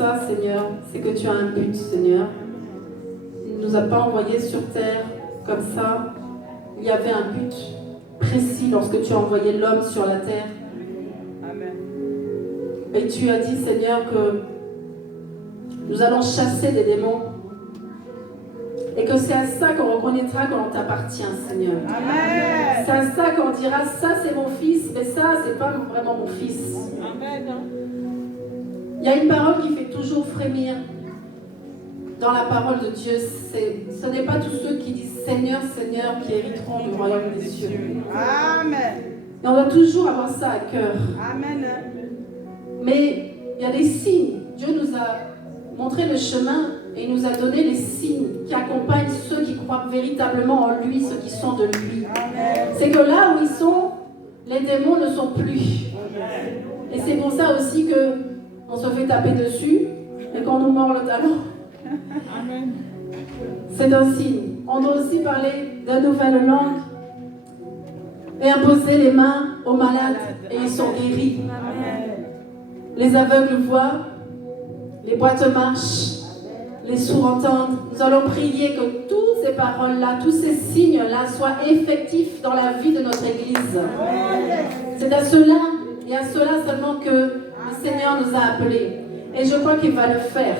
ça, Seigneur, c'est que tu as un but, Seigneur. Il ne nous a pas envoyés sur terre comme ça. Il y avait un but précis lorsque tu as envoyé l'homme sur la terre. Amen. Et tu as dit, Seigneur, que nous allons chasser des démons. Et que c'est à ça qu'on reconnaîtra qu'on t'appartient, Seigneur. Amen. C'est à ça qu'on dira, ça c'est mon fils, mais ça c'est pas vraiment mon fils. Amen. Il y a une parole qui fait toujours frémir dans la parole de Dieu. Ce n'est pas tous ceux qui disent Seigneur, Seigneur qui hériteront du royaume des cieux. Amen. Et on doit toujours avoir ça à cœur. Amen. Mais il y a des signes. Dieu nous a montré le chemin et il nous a donné les signes qui accompagnent ceux qui croient véritablement en lui, ceux qui sont de lui. C'est que là où ils sont, les démons ne sont plus. Et c'est pour ça aussi qu'on se fait taper dessus et qu'on nous mord le talon. Amen. C'est un signe. On doit aussi parler de nouvelles langues et imposer les mains aux malades et ils sont guéris. Les aveugles voient, les boîtes marchent, les sourds entendent. Nous allons prier que toutes ces paroles-là, tous ces signes-là soient effectifs dans la vie de notre Église. C'est à cela et à cela seulement que le Seigneur nous a appelés. Et je crois qu'il va le faire.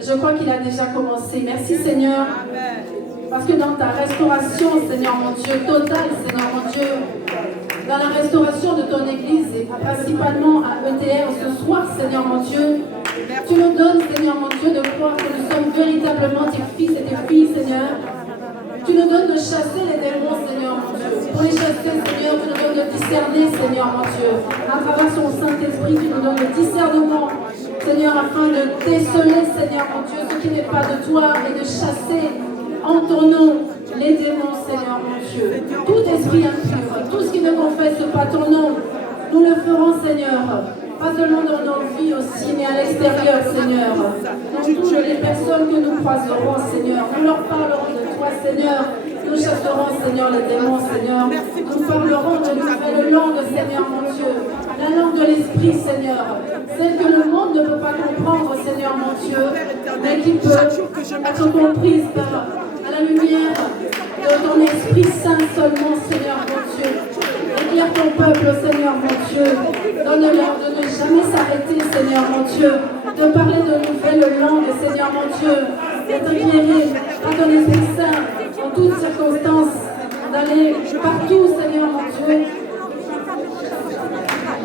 Je crois qu'il a déjà commencé. Merci Seigneur. Parce que dans ta restauration, Seigneur mon Dieu, totale, Seigneur mon Dieu, dans la restauration de ton Église et principalement à ETR ce soir, Seigneur mon Dieu, tu nous donnes, Seigneur mon Dieu, de croire que nous sommes véritablement tes fils et tes filles, Seigneur. Tu nous donnes de chasser les démons, Seigneur mon Dieu. Pour les chasser, Seigneur, tu nous donnes de discerner, Seigneur mon Dieu. À travers son Saint-Esprit, tu nous donnes le discernement, Seigneur, afin de déceler, Seigneur mon Dieu, ce qui n'est pas de toi et de chasser en ton nom les démons, Seigneur mon Dieu. Tout esprit impur, tout ce qui ne confesse pas ton nom, nous le ferons, Seigneur. Pas seulement dans nos vies aussi, mais à l'extérieur, Seigneur. Dans toutes les personnes que nous croiserons, Seigneur. Nous leur parlerons de toi, Seigneur. Nous chasserons, Seigneur, les démons, Seigneur. Nous parlerons de nouvelles langues, Seigneur, mon Dieu. La langue de l'Esprit, Seigneur. Celle que le monde ne peut pas comprendre, Seigneur, mon Dieu. Mais qui peut être comprise à la lumière de ton Esprit Saint seulement, Seigneur, mon Dieu. Éclaire ton peuple, Seigneur, mon Dieu. Donne-leur de ne jamais s'arrêter, Seigneur, mon Dieu. De parler de nouvelles langues, Seigneur, mon Dieu. D'être éclairé par ton Esprit Saint en toutes circonstances. D'aller partout, Seigneur, mon Dieu.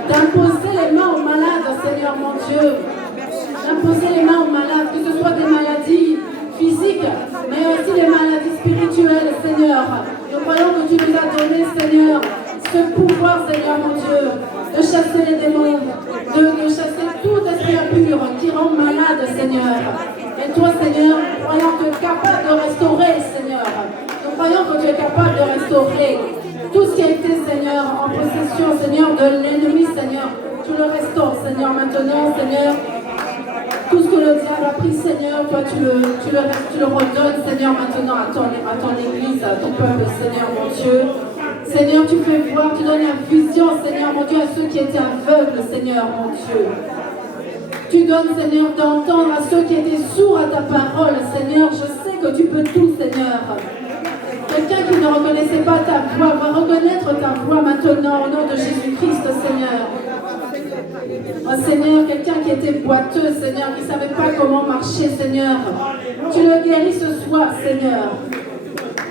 D'imposer les mains aux malades, Seigneur, mon Dieu. D'imposer les mains aux malades, que ce soit des maladies physiques, mais aussi des maladies spirituelles, Seigneur. Nous croyons que tu nous as donné, Seigneur, ce pouvoir, Seigneur, mon Dieu, de chasser les démons, de chasser tout esprit impur qui rend malade, Seigneur. Et toi, Seigneur, nous croyons que tu es capable de restaurer, Seigneur. Nous croyons que tu es capable de restaurer tout ce qui a été, Seigneur, en possession, Seigneur, de l'ennemi, Seigneur. Tu le restaures, Seigneur, maintenant, Seigneur. Tout ce que le diable a pris, Seigneur, toi, tu le redonnes, Seigneur, maintenant à ton Église, à ton peuple, Seigneur, mon Dieu. Seigneur, tu fais voir, tu donnes la vision, Seigneur, mon Dieu, à ceux qui étaient aveugles, Seigneur, mon Dieu. Tu donnes, Seigneur, d'entendre à ceux qui étaient sourds à ta parole, Seigneur. Je sais que tu peux tout, Seigneur. Quelqu'un qui ne reconnaissait pas ta voix va reconnaître ta voix maintenant au nom de Jésus-Christ, Seigneur. Oh Seigneur, quelqu'un qui était boiteux, Seigneur, qui ne savait pas comment marcher, Seigneur. Tu le guéris ce soir, Seigneur.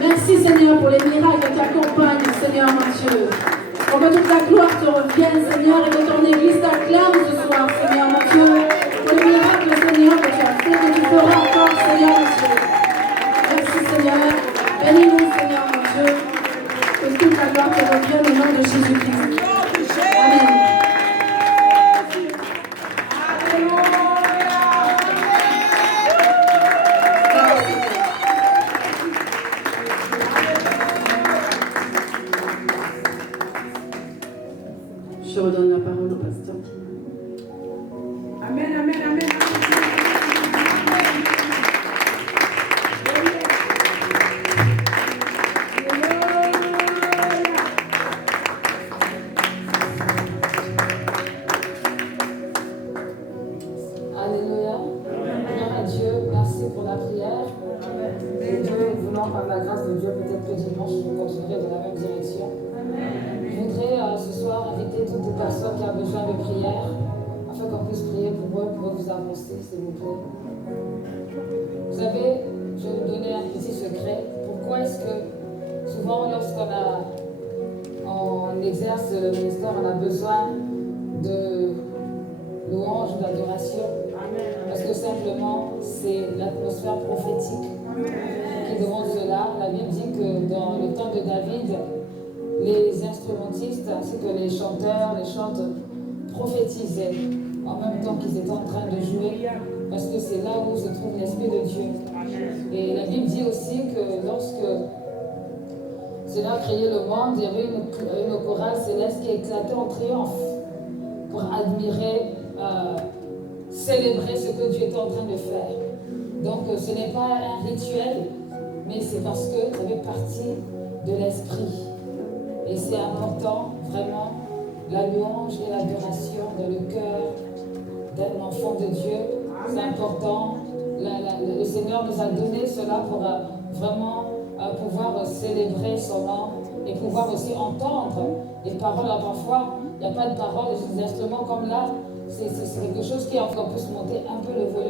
Merci, Seigneur, pour les miracles qui accompagnent, Seigneur, mon Dieu. Pour que toute la gloire te revienne, Seigneur, et que ton Église t'acclame ce soir, Seigneur, mon Dieu. Pour les miracles, Seigneur, que tu as fait, que tu feras encore, Seigneur, mon Dieu. Merci, Seigneur. Bénis-nous, Seigneur, mon Dieu. Que toute la gloire te revienne au nom de Jésus-Christ. Amen. Je redonne la parole au pasteur. Amen. Alléluia. Gloire à Dieu. Merci pour la prière. Et Dieu voulant, par la grâce de Dieu, peut-être que dimanche, je continuerai dans la même direction. Je voudrais ce soir inviter toutes les personnes qui ont besoin de prière, afin qu'on puisse prier pour eux, pour vous avancer, s'il vous plaît. Vous savez, je vais vous donner un petit secret. Pourquoi est-ce que souvent, lorsqu'on exerce le ministère, on a besoin de louange, d'adoration? Parce que simplement, c'est l'atmosphère prophétique qui demande cela. La Bible dit que dans le temps de David, les instrumentistes ainsi que les chanteurs, les chantes prophétisaient en même temps qu'ils étaient en train de jouer, parce que c'est là où se trouve l'Esprit de Dieu. Et la Bible dit aussi que lorsque cela a créé le monde, il y avait une chorale céleste qui éclatait en triomphe pour admirer, célébrer ce que Dieu était en train de faire. Donc ce n'est pas un rituel, mais c'est parce que ça fait partie de l'esprit. Et c'est important, vraiment, la louange et l'adoration dans le cœur d'un enfant de Dieu. C'est important. Le Seigneur nous a donné cela pour vraiment pouvoir célébrer son nom et pouvoir aussi entendre les paroles. Parfois, il n'y a pas de paroles, des instruments comme là, c'est quelque chose qui en peut monter un peu le volume.